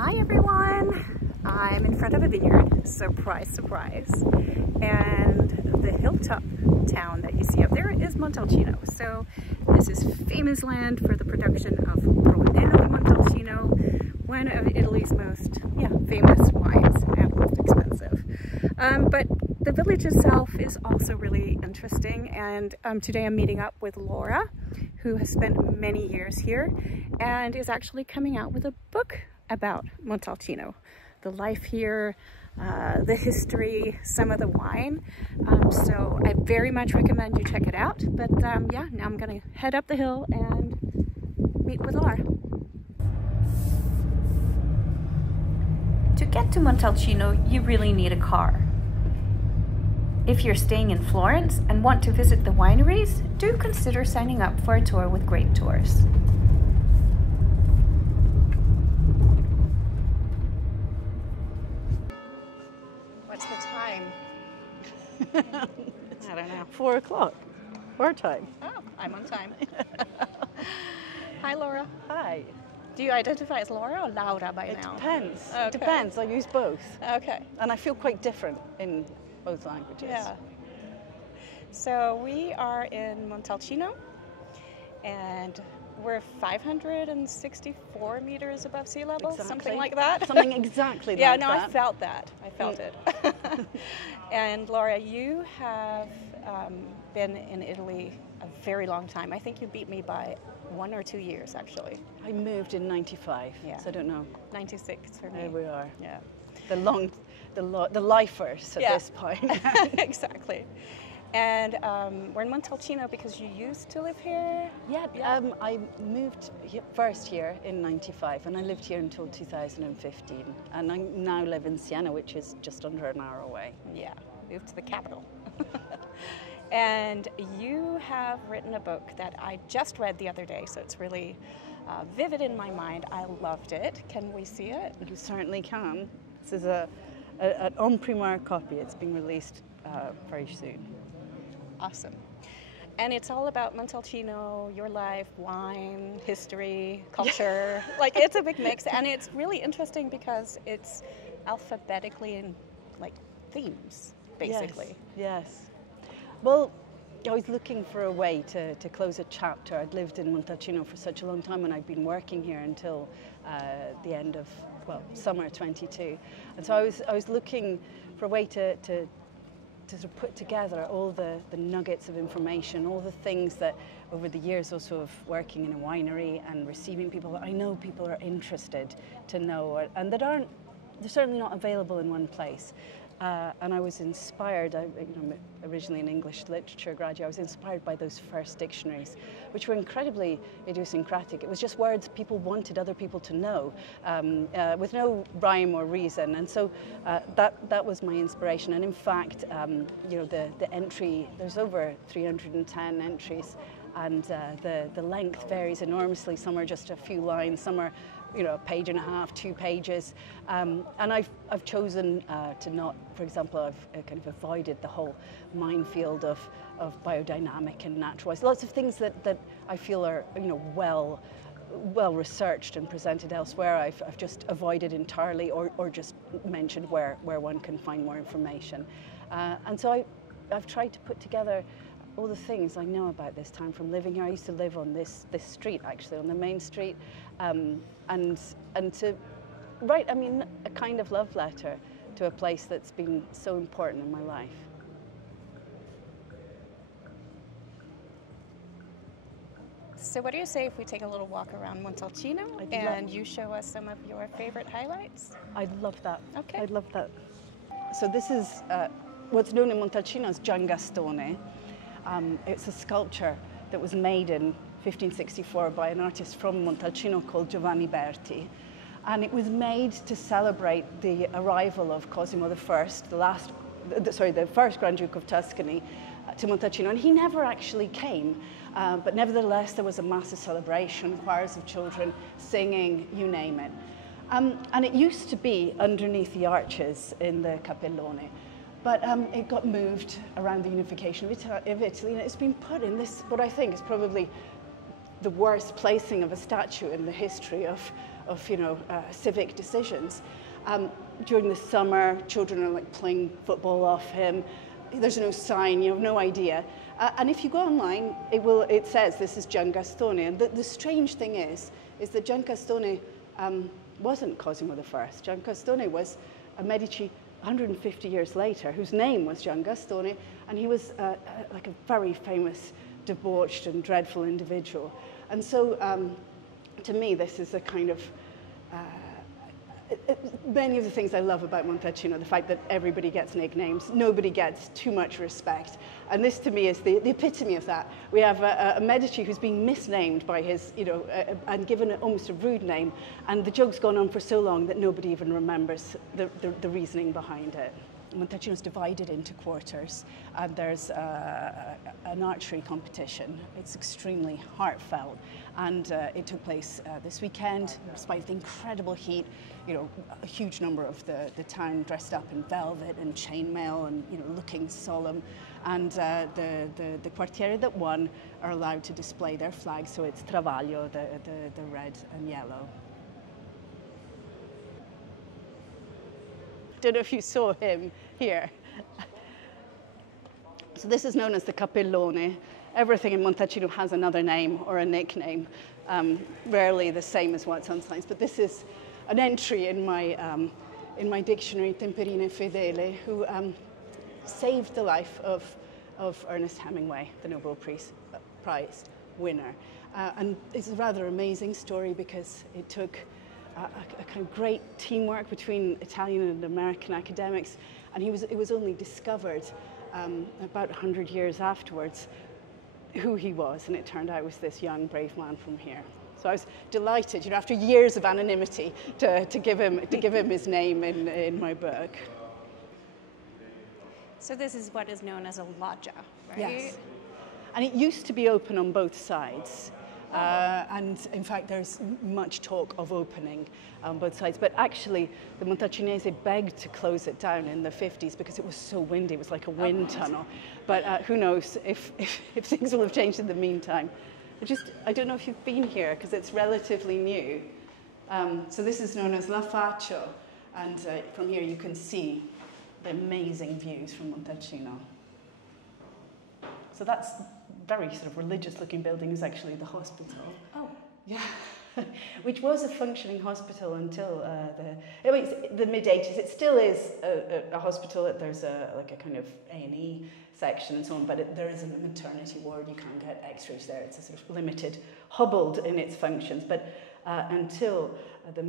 Hi everyone! I'm in front of a vineyard, surprise, surprise, and the hilltop town that you see up there is Montalcino. So this is famous land for the production of Brunello and Montalcino, one of Italy's most famous wines and most expensive. But the village itself is also really interesting, and today I'm meeting up with Laura, who has spent many years here and is actually coming out with a book about Montalcino, the life here, the history, some of the wine. So I very much recommend you check it out. But yeah, now I'm gonna head up the hill and meet with Laura. To get to Montalcino, you really need a car. If you're staying in Florence and want to visit the wineries, do consider signing up for a tour with Grape Tours. What's the time? I don't know. 4 o'clock, our time. Oh, I'm on time. Hi, Laura. Hi. Do you identify as Laura or Laura by It now? depends. Okay. It depends. I use both. Okay. And I feel quite different in both languages. Yeah. So we are in Montalcino, and we're 564 meters above sea level, Exactly. something like that. Something exactly like that. Yeah, no, I felt that. I felt it. And Laura, you have been in Italy a very long time. I think you beat me by 1 or 2 years, actually. I moved in 95, so I don't know. 96 for me. There we are. Yeah. The lifers at this point. Exactly. And we're in Montalcino because you used to live here? Yeah, I moved first here in 95 and I lived here until 2015. And I now live in Siena, which is just under an hour away. Yeah, moved to the capital. And you have written a book that I just read the other day, so it's really vivid in my mind. I loved it. Can we see it? You certainly can. This is an en primeur copy. It's being released very soon. Awesome. And it's all about Montalcino, your life, wine, history, culture. Like, it's a big mix, and it's really interesting because it's alphabetically in like themes, basically. Yes. Well, I was looking for a way to close a chapter. I'd lived in Montalcino for such a long time, and I'd been working here until the end of, summer 22. And so I was looking for a way to sort of put together all the nuggets of information, all the things that over the years also of working in a winery and receiving people that I know people are interested to know, and that they're certainly not available in one place. And I was inspired, I'm originally an English literature graduate, I was inspired by those first dictionaries, which were incredibly idiosyncratic. It was just words people wanted other people to know, with no rhyme or reason. And so that was my inspiration. And in fact, the entry, there's over 310 entries, and the length varies enormously. Some are just a few lines, some are a page and a half, 2 pages, and I've chosen to not, for example, I've kind of avoided the whole minefield of biodynamic and naturalized. Lots of things that I feel are well researched and presented elsewhere. I've just avoided entirely, or just mentioned where one can find more information, and so I've tried to put together all the things I know about this town from living here. I used to live on this street, actually, on the main street, and to write, a kind of love letter to a place that's been so important in my life. So what do you say if we take a little walk around Montalcino and you show us some of your favorite highlights? I'd love that. Okay. I'd love that. So this is what's known in Montalcino as Giangastone. It's a sculpture that was made in 1564 by an artist from Montalcino called Giovanni Berti. And it was made to celebrate the arrival of Cosimo I, the first Grand Duke of Tuscany, to Montalcino. And he never actually came, but nevertheless there was a massive celebration, choirs of children singing, you name it. And it used to be underneath the arches in the Capellone. But it got moved around the unification of Italy, and it's been put in this, what I think is probably the worst placing of a statue in the history of civic decisions. During the summer, children are like playing football off him. There's no sign, you have no idea. And if you go online, it says this is Giangastone. And the strange thing is that Giangastone wasn't Cosimo I. Giangastone was a Medici 150 years later, whose name was Giangastone, and he was like a very famous, debauched and dreadful individual. And so, to me, this is a kind of many of the things I love about Montalcino, the fact that everybody gets nicknames, nobody gets too much respect. And this to me is the epitome of that. We have a Medici who's been misnamed by his, and given almost a rude name, and the joke's gone on for so long that nobody even remembers the reasoning behind it. Montalcino's divided into quarters, and there's an archery competition. It's extremely heartfelt, and it took place this weekend, despite the incredible heat. A huge number of the town dressed up in velvet and chainmail and looking solemn, and the quartiere that won are allowed to display their flag, so it's Travaglio, the red and yellow. Don't know if you saw him here. So this is known as the Capellone. Everything in Montalcino has another name or a nickname, rarely the same as what's on signs. But this is an entry in my dictionary, Temperine Fedele, who saved the life of Ernest Hemingway, the Nobel Prize winner. And it's a rather amazing story because it took a kind of great teamwork between Italian and American academics, and it was only discovered about 100 years afterwards who he was, and it turned out it was this young, brave man from here. So I was delighted, after years of anonymity, to give him his name in my book. So this is what is known as a loggia, right? Yes. And it used to be open on both sides. And in fact, there's much talk of opening on both sides. But actually, the Montalcinese begged to close it down in the 50s because it was so windy. It was like a wind tunnel. But who knows if things will have changed in the meantime. I don't know if you've been here because it's relatively new. So this is known as La Faccio. And from here you can see the amazing views from Montalcino. So that's very sort of religious-looking building is actually the hospital. Oh. Yeah. Which was a functioning hospital until the mid-80s. It still is a hospital. There's a kind of A&E section and so on, but there isn't a maternity ward. You can't get x-rays there. It's a sort of limited, hobbled in its functions. But until the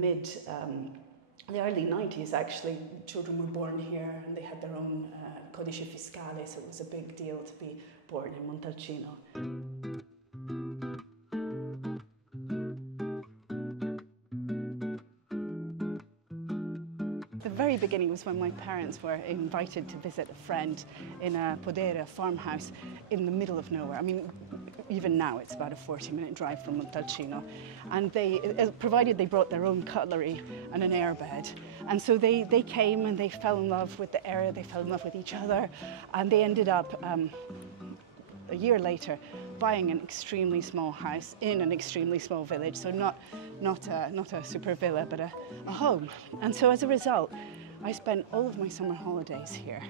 early 90s, actually, children were born here and they had their own codice fiscale, so it was a big deal to be born in Montalcino. The very beginning was when my parents were invited to visit a friend in a podere, a farmhouse in the middle of nowhere. I mean, even now it's about a 40-minute drive from Montalcino. And provided they brought their own cutlery and an airbed. And so they came and they fell in love with the area, they fell in love with each other, and they ended up, a year later, buying an extremely small house in an extremely small village, so not a super villa, but a home. And so as a result, I spent all of my summer holidays here.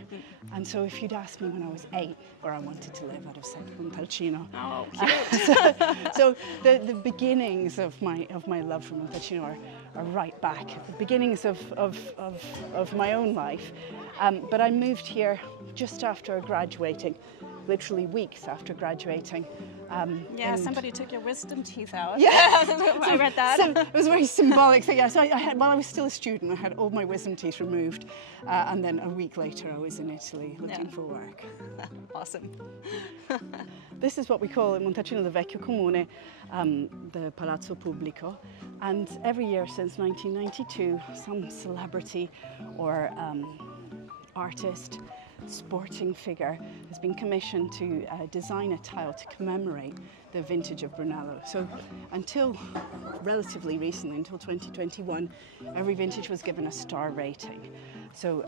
And so if you'd asked me when I was 8 where I wanted to live, I'd have said Montalcino. Oh, cute. So the beginnings of my love for Montalcino are right back at the beginnings of my own life. But I moved here just after graduating, literally weeks after graduating. Yeah, somebody took your wisdom teeth out. Yeah, I read that. So it was a very symbolic thing. Yeah, so while I was still a student, I had all my wisdom teeth removed, and then a week later, I was in Italy looking for work. Awesome. This is what we call in Montalcino the Vecchio Comune, the Palazzo Pubblico, and every year since 1992, some celebrity or artist, sporting figure has been commissioned to design a tile to commemorate the vintage of Brunello. So until relatively recently, until 2021, every vintage was given a star rating. So,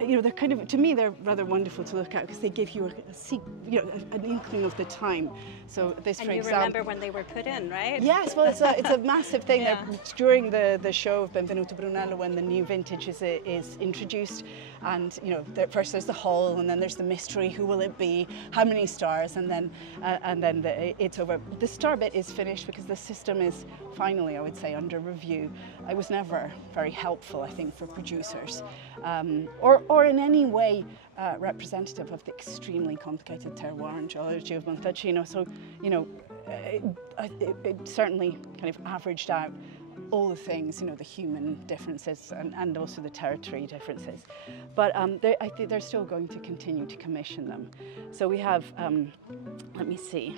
you know, they're kind of, to me, they're rather wonderful to look at because they give you an inkling of the time. So this, and for you example, remember when they were put in, right? yes, well, it's a massive thing. Yeah. During the show of Benvenuto Brunello, when the new vintage is introduced, and you know, first there's the haul, and then there's the mystery: who will it be? How many stars? And then it's over. The star bit is finished because the system is finally, I would say, under review. It was never very helpful, I think, for producers, or in any way representative of the extremely complicated terroir and geology of Montalcino. So, you know, it certainly kind of averaged out all the things, you know, the human differences and also the territory differences. But I think they're still going to continue to commission them. So we have, let me see.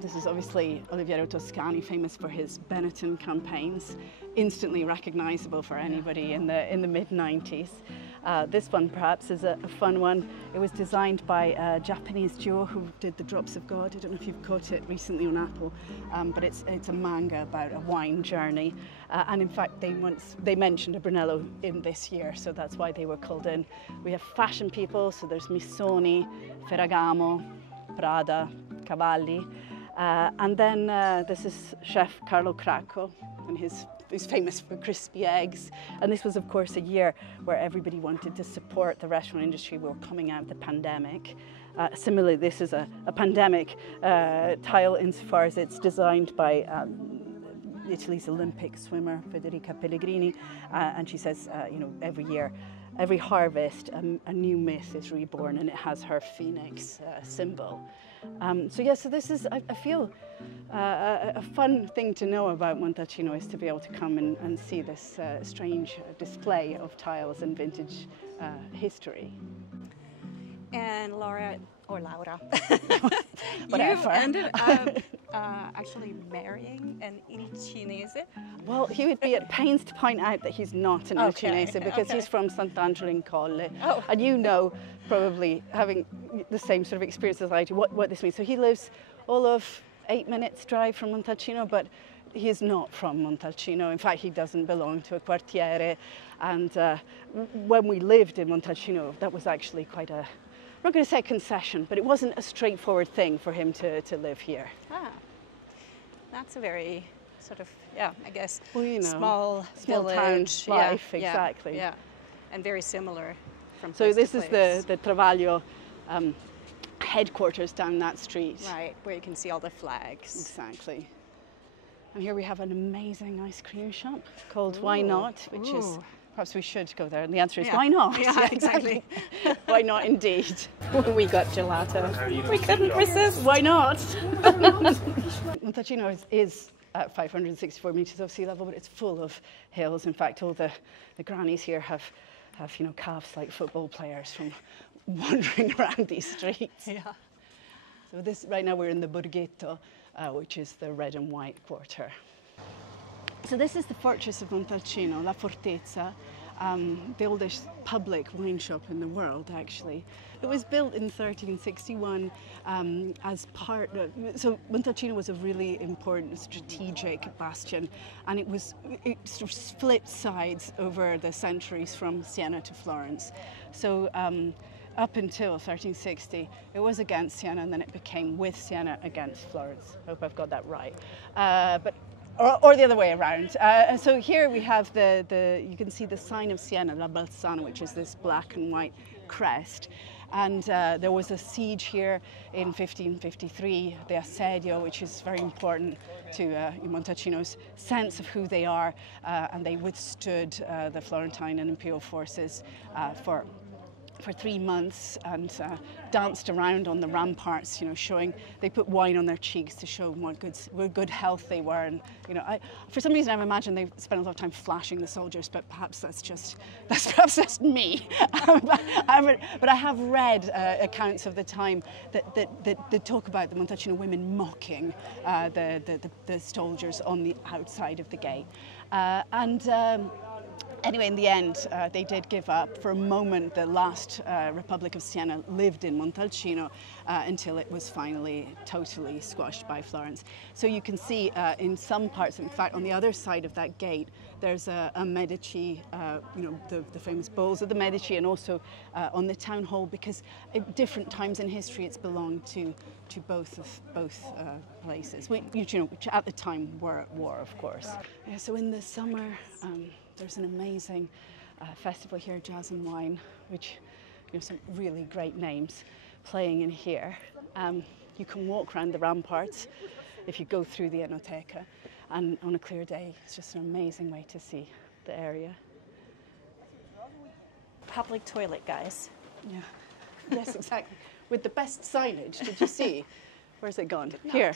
This is obviously Oliviero Toscani, famous for his Benetton campaigns, instantly recognizable for anybody in the mid-90s. This one perhaps is a fun one. It was designed by a Japanese duo who did The Drops of God. I don't know if you've caught it recently on Apple, but it's a manga about a wine journey. And in fact, they mentioned a Brunello in this year, so that's why they were called in. We have fashion people, so there's Missoni, Ferragamo, Prada, Cavalli, and then this is Chef Carlo Cracco, and he's famous for crispy eggs. And this was, of course, a year where everybody wanted to support the restaurant industry. We were coming out of the pandemic. Similarly, this is a pandemic tile insofar as it's designed by Italy's Olympic swimmer Federica Pellegrini, and she says, you know, every year, every harvest, a new myth is reborn, and it has her phoenix symbol. So yeah, so this is, I feel, a fun thing to know about Montalcino is to be able to come and see this strange display of tiles and vintage history. And Laura, Whatever. you ended up actually marrying an Il Cinese. Well, he would be at pains to point out that he's not an Il Cinese because he's from Sant'Angelo in Colle. Oh. And you know, probably having the same sort of experience as I do, what this means. So he lives all of 8 minutes drive from Montalcino, but he is not from Montalcino. In fact, he doesn't belong to a quartiere. And when we lived in Montalcino, that was actually quite a, I'm not going to say concession, but it wasn't a straightforward thing for him to live here. Ah, that's a very sort of, yeah, I guess, well, you know, small village town life, yeah, exactly. Yeah, and very similar from So place this to is place. the Travaglio headquarters down that street. Right, where you can see all the flags. Exactly. And here we have an amazing ice cream shop called Why Not, which is, perhaps we should go there. And the answer is, why not? Yeah, exactly. Why not indeed? We got gelato. We couldn't resist. Why not? Montalcino is at 564 meters of sea level, but it's full of hills. In fact, all the grannies here have you know, calves like football players from wandering around these streets. Yeah. So this, right now we're in the Borghetto, which is the red and white quarter. So this is the fortress of Montalcino, La Fortezza, the oldest public wine shop in the world, actually. It was built in 1361 as part of, so Montalcino was a really important strategic bastion, and it sort of split sides over the centuries from Siena to Florence. So up until 1360, it was against Siena, and then it became with Siena against Florence. I hope I've got that right. Or the other way around. So here we have you can see the sign of Siena, La Balsana, which is this black and white crest. And there was a siege here in 1553, the Assedio, which is very important to Montalcino's sense of who they are. And they withstood the Florentine and Imperial forces for 3 months and danced around on the ramparts, you know, showing, they put wine on their cheeks to show what good health they were. And, you know, for some reason I've imagined they spent a lot of time flashing the soldiers, but perhaps that's just me. But I have read accounts of the time that talk about the Montalcino women mocking the soldiers on the outside of the gate. Anyway, in the end, they did give up. For a moment, the last Republic of Siena lived in Montalcino until it was finally totally squashed by Florence. So you can see in some parts, in fact, on the other side of that gate, there's a Medici, the famous bulls of the Medici, and also on the town hall, because at different times in history it's belonged to both places, which at the time were at war, of course. Yeah, so in the summer, there's an amazing festival here, Jazz and Wine, which some really great names playing in here. You can walk around the ramparts if you go through the Enoteca, and on a clear day, it's just an amazing way to see the area. Public toilet, guys. Yeah. Yes, exactly. With the best signage. Did you see? Where's it gone? Here.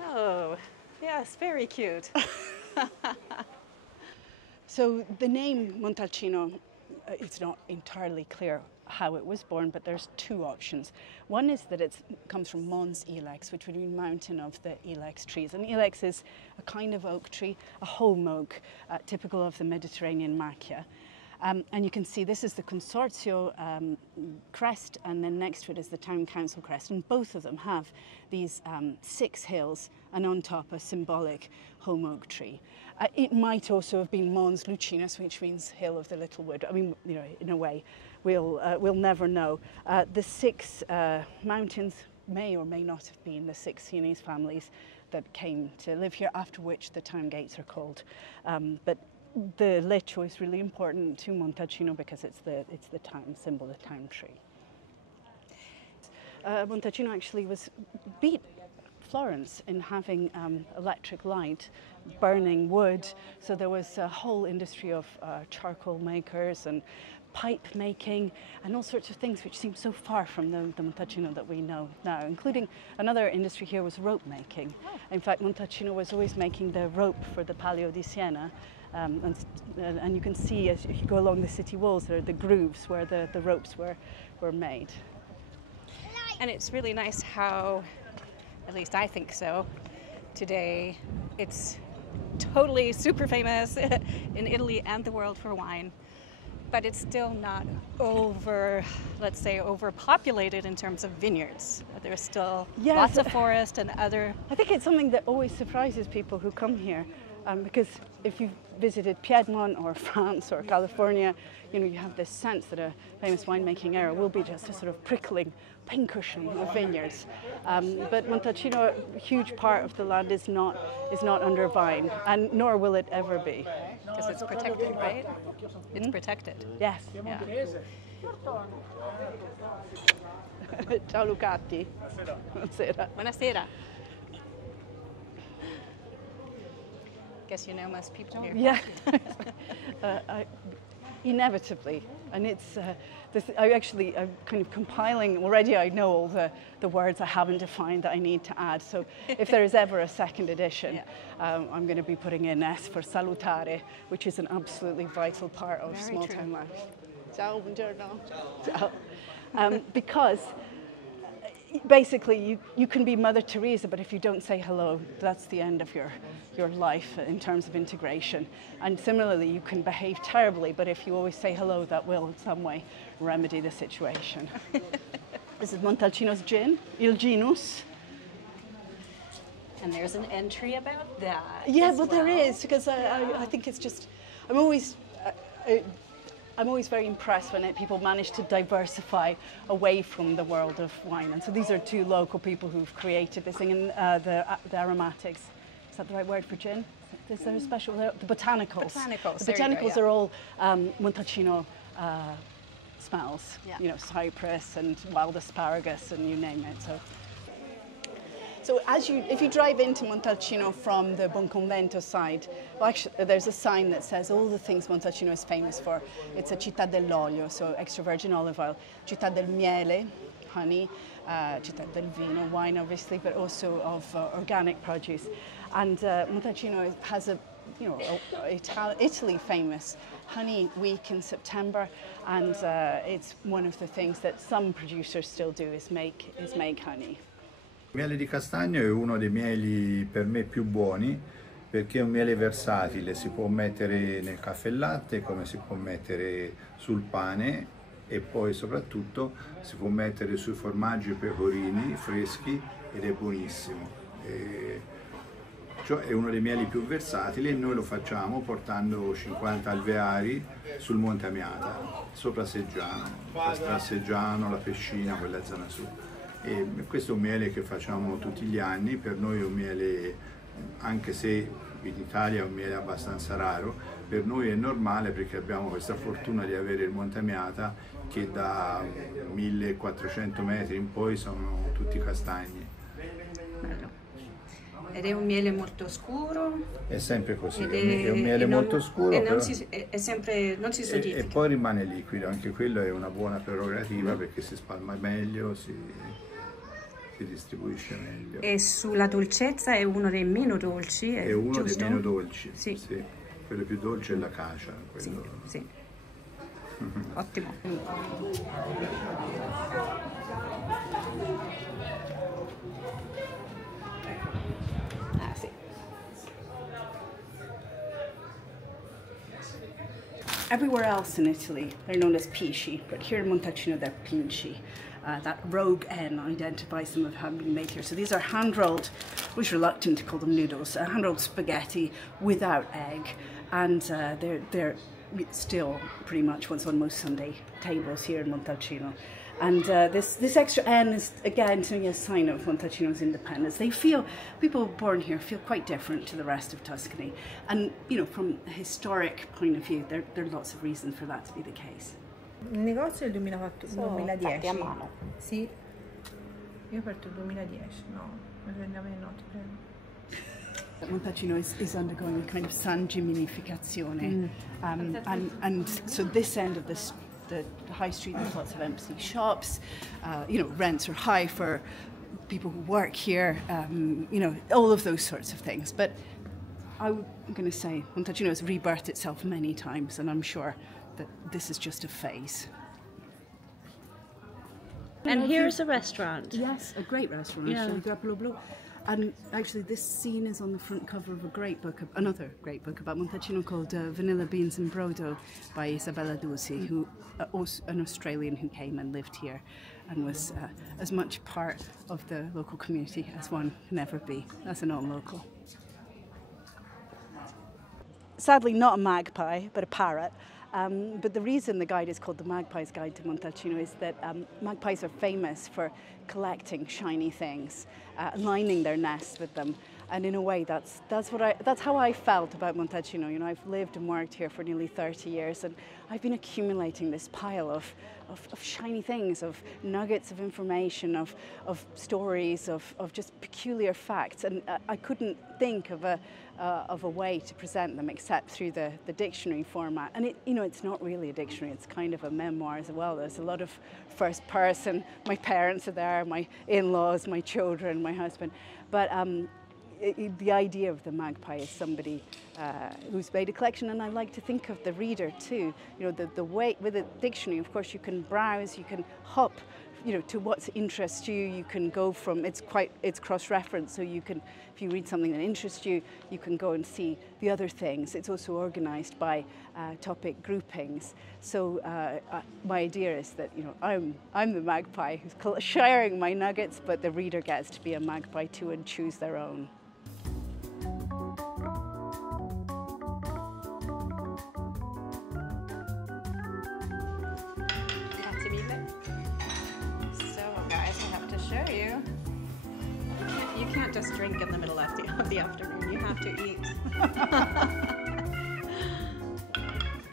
Oh, yes, very cute. So the name Montalcino, it's not entirely clear how it was born, but there's two options. One is that it comes from Mons ilex, which would be mountain of the ilex trees. And ilex is a kind of oak tree, a holm oak, typical of the Mediterranean Macchia. And you can see this is the Consorzio crest, and then next to it is the Town Council crest. And both of them have these 6 hills, and on top a symbolic holm oak tree. It might also have been Mons Lucinus, which means Hill of the Little Wood. I mean, in a way, we'll never know. The 6 mountains may or may not have been the 6 Sienese families that came to live here, after which the town gates are called. But the Leccio is really important to Montalcino because it's the town symbol, the town tree. Montalcino actually beat Florence in having electric light, burning wood. So there was a whole industry of charcoal makers and pipe making and all sorts of things which seem so far from the Montalcino that we know now, including another industry here was rope making. Oh. In fact, Montalcino was always making the rope for the Palio di Siena. And you can see as you go along the city walls, there are the grooves where the ropes were made. And it's really nice how, at least I think so, today it's totally super famous in Italy and the world for wine, but it's still not let's say, overpopulated in terms of vineyards. There's still lots of forest and other... I think it's something that always surprises people who come here. Because if you've visited Piedmont or France or California, you have this sense that a famous winemaking area will be just a sort of prickling pincushion of vineyards. But Montalcino, a huge part of the land is not under vine, and nor will it ever be. Because it's protected, right? It's protected. Yes. Yeah. Ciao Lucati. Buonasera. Buonasera. Guess you know most people here. Yeah, inevitably, and it's. I'm kind of compiling already. I know all the words I haven't defined that I need to add. So if there is ever a second edition, I'm going to be putting in S for salutare, which is an absolutely vital part of small town life. Ciao, buongiorno. Ciao. Because basically you can be Mother Teresa, but if you don't say hello, that's the end of your life in terms of integration. And similarly, you can behave terribly, but if you always say hello, that will in some way remedy the situation. This is Montalcino's gin, Il Ginus. And there's an entry about that. Yeah, but there is, because I think it's just, I'm always very impressed when people manage to diversify away from the world of wine. And so these are 2 local people who've created this thing, and the aromatics. Is that the right word for gin? Is there a special? The botanicals. The botanicals are all Montalcino smells. Yeah. Cypress and wild asparagus and you name it. So if you drive into Montalcino from the Buonconvento side, well, actually, there's a sign that says all the things Montalcino is famous for. It's a Città dell'olio, so extra virgin olive oil, Città del miele, honey, Città del vino, wine obviously, but also of organic produce. And Montalcino has Italy famous honey week in September, and it's one of the things that some producers still do is make honey. Il miele di castagno è uno dei mieli per me più buoni perché è un miele versatile, si può mettere nel caffè e latte come si può mettere sul pane e poi soprattutto si può mettere sui formaggi pecorini freschi ed è buonissimo. Cioè è uno dei mieli più versatili e noi lo facciamo portando 50 alveari sul Monte Amiata, sopra Seggiano, tra Seggiano, la Pescina, quella zona su. E questo è un miele che facciamo tutti gli anni, per noi è un miele, anche se in Italia è un miele abbastanza raro, per noi è normale perché abbiamo questa fortuna di avere il Monte Amiata che da 1400 metri in poi sono tutti castagni. Bello. Ed è un miele molto scuro. È sempre così, è un miele molto scuro. E non si solidifica. E poi rimane liquido, anche quello è una buona prerogativa perché si spalma meglio, si distribuisce meglio. E sulla dolcezza è uno dei meno dolci, è uno giusto? dei meno dolci, sì. Sì. Quello più dolce è l'acacia. Sì, sì. Ottimo. Sì. Everywhere else in Italy, they're known as pisci, but here in Montalcino, they're pinci. That rogue N identifies them as having been made here. So these are hand-rolled, I was reluctant to call them noodles, hand-rolled spaghetti without egg, and they're still pretty much what's on most Sunday tables here in Montalcino. And this extra N is, again, to me a sign of Montalcino's independence. People born here feel quite different to the rest of Tuscany. And, you know, from a historic point of view, there are lots of reasons for that to be the case. Il negozio è il 2010. fatti a mano. Sì. Io ho aperto il 2010, no, mi prendiamo le note, prego. Montalcino is undergoing a kind of sangiminificazione. And so this end of the high street, there's lots of empty shops. You know, rents are high for people who work here, you know, all of those sorts of things. But I'm going to say Montalcino has rebirthed itself many times, and I'm sure that this is just a phase. And here's a restaurant. Yes, a great restaurant, actually, Grape. And actually this scene is on the front cover of a great book, another great book about Montalcino called Vanilla Beans and Brodo by Isabella Dulci, who an Australian who came and lived here and was as much part of the local community as one can ever be, as a non-local. Sadly not a magpie, but a parrot. But the reason the guide is called the Magpie's Guide to Montalcino is that magpies are famous for collecting shiny things, lining their nests with them, and in a way that's how I felt about Montalcino. You know, I've lived and worked here for nearly 30 years, and I've been accumulating this pile of shiny things, of nuggets of information, of stories, of just peculiar facts, and I couldn't think of a way to present them except through the dictionary format. And it's not really a dictionary, it's kind of a memoir as well. There's a lot of first person, my parents are there, my in-laws, my children, my husband. But the idea of the magpie is somebody who's made a collection, and I like to think of the reader too. You know, the way with a dictionary, of course, you can browse, you can hop, you know, to what interests you. You can go from it's cross-referenced, so you can, if you read something that interests you, you can go and see the other things. It's also organised by topic groupings. So my idea is that, you know, I'm the magpie who's sharing my nuggets, but the reader gets to be a magpie too and choose their own. You can't just drink in the middle of the afternoon, you have to eat.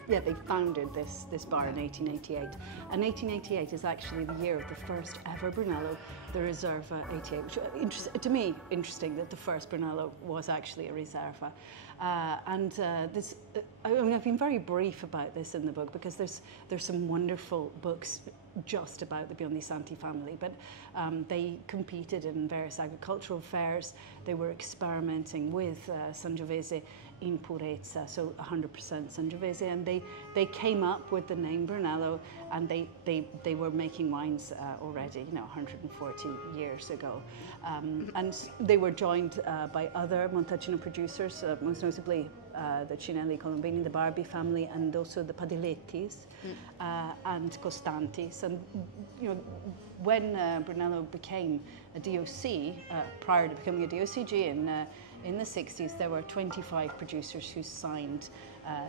Yeah, they founded this bar in 1888, and 1888 is actually the year of the first ever Brunello, the Riserva 88, which to me interesting that the first Brunello was actually a Riserva. I mean, I've been very brief about this in the book because there's some wonderful books just about the Biondi Santi family, but they competed in various agricultural fairs. they were experimenting with Sangiovese in purezza, so 100% Sangiovese, and they came up with the name Brunello, and they were making wines already, 140 years ago, and they were joined by other Montalcino producers, most notably the Cinelli Colombini, the Barbi family, and also the Padilettis and Costantis. And when Brunello became a DOC, prior to becoming a DOCG in the 60s, there were 25 producers who signed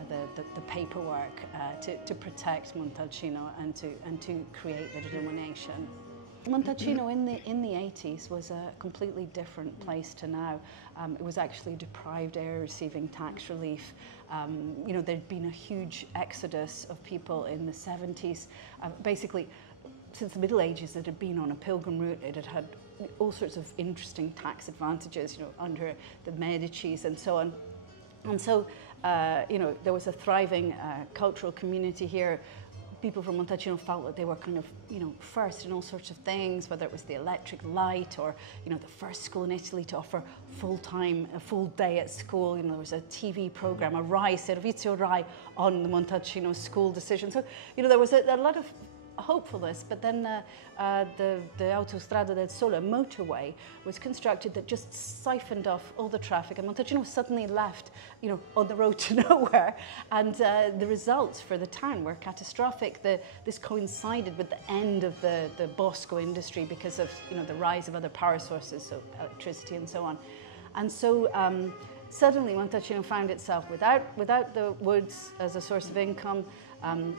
the paperwork to protect Montalcino and to create the denomination. Montalcino in the 80s was a completely different place to now. It was actually a deprived area receiving tax relief. There'd been a huge exodus of people in the 70s. Basically, since the Middle Ages, it had been on a pilgrim route. It had had all sorts of interesting tax advantages, under the Medicis and so on. And so, there was a thriving cultural community here. People from Montalcino felt that they were kind of, first in all sorts of things, whether it was the electric light or, the first school in Italy to offer a full day at school. There was a TV program, a Rai, Servizio Rai, on the Montalcino school decision. So, there was a lot of hopefulness, but then the Autostrada del Sole motorway was constructed that just siphoned off all the traffic, and Montalcino was suddenly left, on the road to nowhere, and the results for the town were catastrophic. This coincided with the end of the Bosco industry because of the rise of other power sources, so electricity and so on, and so suddenly Montalcino found itself without the woods as a source of income, and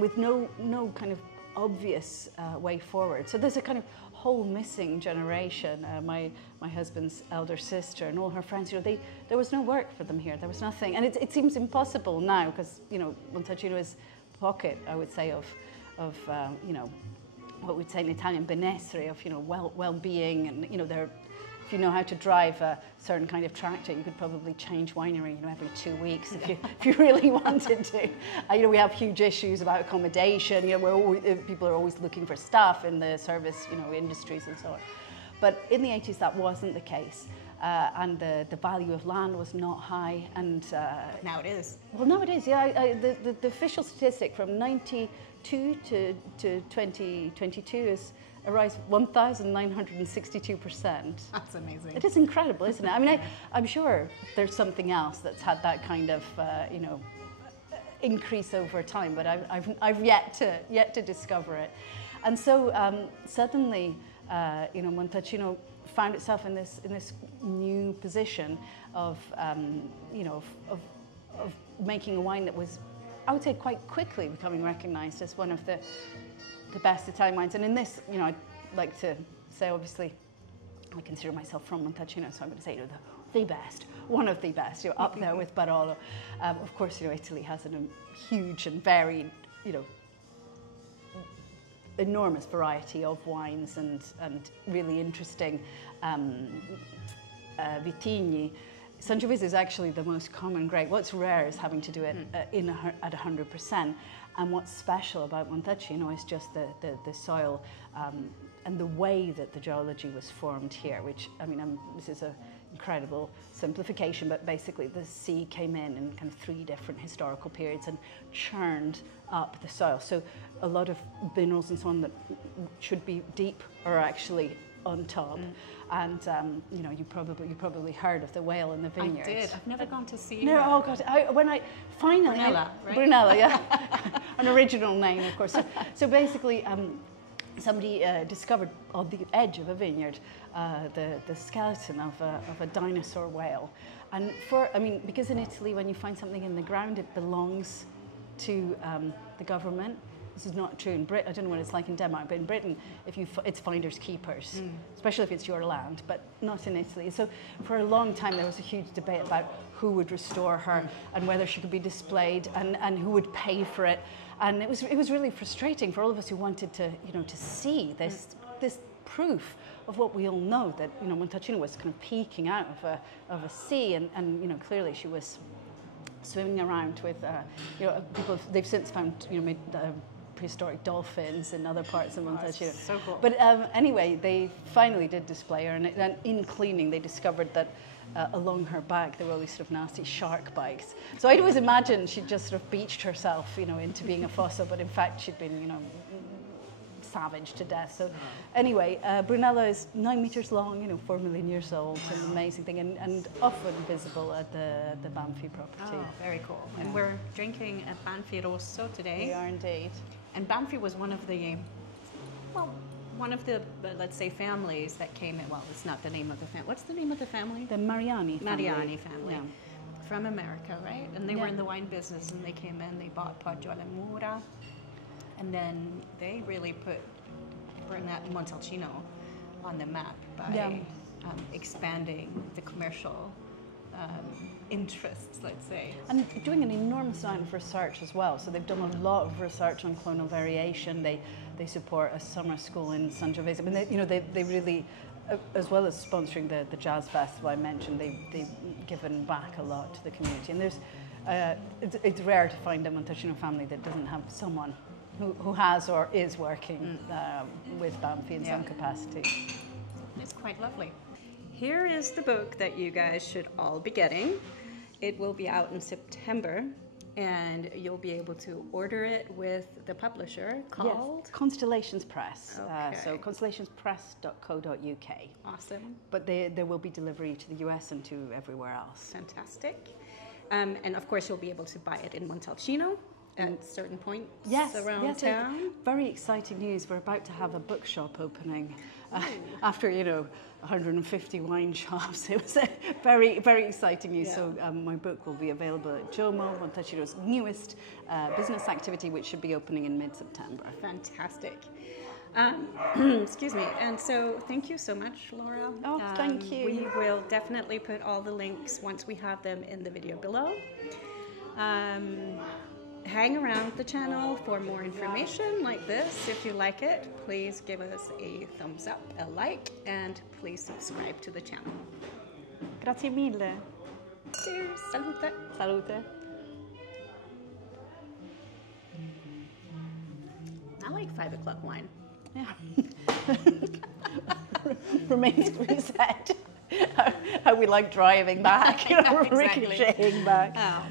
with no kind of obvious way forward. So there's a kind of whole missing generation. My husband's elder sister and all her friends, there was no work for them here. There was nothing, and it seems impossible now because Montalcino is a pocket, I would say, of what we'd say in Italian benessere, of well-being, and there. If you know how to drive a certain kind of tractor, you could probably change winery, every 2 weeks if you really wanted to. We have huge issues about accommodation. People are always looking for staff in the service, industries and so on. But in the 80s, that wasn't the case, and the value of land was not high. And now it is. Well, now it is. Yeah, the official statistic from 92 to 2022 is a rise of 1,962%. That's amazing. It is incredible, isn't it? I mean, I'm sure there's something else that's had that kind of, increase over time, but I've yet to discover it. And so suddenly, Montalcino found itself in this new position of making a wine that was, I would say, quite quickly becoming recognised as one of the best Italian wines. And in this, I'd like to say, obviously, I consider myself from Montalcino, so I'm going to say the best, one of the best, up there with Barolo. Of course, Italy has a huge and varied, enormous variety of wines and really interesting vitigni. Sangiovese is actually the most common grape. What's rare is having to do it at 100%. And what's special about Montalcino is just the soil and the way that the geology was formed here, which, this is an incredible simplification, but basically the sea came in kind of 3 different historical periods and churned up the soil. So a lot of minerals and so on that should be deep are actually on top. And you probably heard of the whale in the vineyard. I did. I've never gone to see. No, oh God! When I finally Brunello, right? Brunello, yeah, an original name, of course. So basically, somebody discovered on the edge of a vineyard the skeleton of a dinosaur whale, and because in Italy, when you find something in the ground, it belongs to the government. This is not true in Britain. I don't know what it's like in Denmark, but in Britain, it's finders keepers, especially if it's your land, but not in Italy. So for a long time, there was a huge debate about who would restore her and whether she could be displayed and who would pay for it. And it was really frustrating for all of us who wanted to see this proof of what we all know, that Montalcino was kind of peeking out of a sea, and clearly she was swimming around with people. They've since found prehistoric dolphins in other parts of Montalcino. So cool. But anyway, they finally did display her, and in cleaning, they discovered that along her back there were all these sort of nasty shark bites. So I'd always imagined she'd just sort of beached herself, you know, into being a fossil, but in fact she'd been, you know, savaged to death. So anyway, Brunello is 9 meters long, you know, 4 million years old. It's an amazing thing, and often visible at the Banfi property. Oh, very cool. Yeah. And we're drinking a Banfi Rosso today. We are indeed. And Banfi was one of the, let's say, families that came in. Well, it's not the name of the family. What's the name of the family? The Mariani family. Mariani family. Yeah. From America, right? And they were in the wine business, and they came in, they bought Poggio alla Mura, and then they really put Montalcino on the map by expanding the commercial interests, let's say. And doing an enormous amount of research as well. So they've done a lot of research on clonal variation. They support a summer school in Sangiovese. I mean, they really, as well as sponsoring the jazz festival I mentioned, they've given back a lot to the community. And there's, it's rare to find a Montalcino family that doesn't have someone who has or is working with Banfi in some capacity. It's quite lovely. Here is the book that you guys should all be getting. It will be out in September, and you'll be able to order it with the publisher called? Yes, Constellations Press. Okay. So constellationspress.co.uk. Awesome. But there will be delivery to the US and to everywhere else. Fantastic. And of course, you'll be able to buy it in Montalcino at certain points around town. Very exciting news. We're about to have a bookshop opening after, 150 wine shops. It was a very, very exciting news. Yeah. So my book will be available at Jomo, Montalcino's newest business activity, which should be opening in mid-September. Fantastic. Excuse me. And so thank you so much, Laura. Oh, thank you. We will definitely put all the links once we have them in the video below. Hang around the channel for more information like this. If you like it, please give us a thumbs up, a like, and please subscribe to the channel. Grazie mille. Cheers. Salute. Salute. I like 5 o'clock wine. Yeah. Remains to be said how we like driving back, Exactly. ricocheting back. Oh.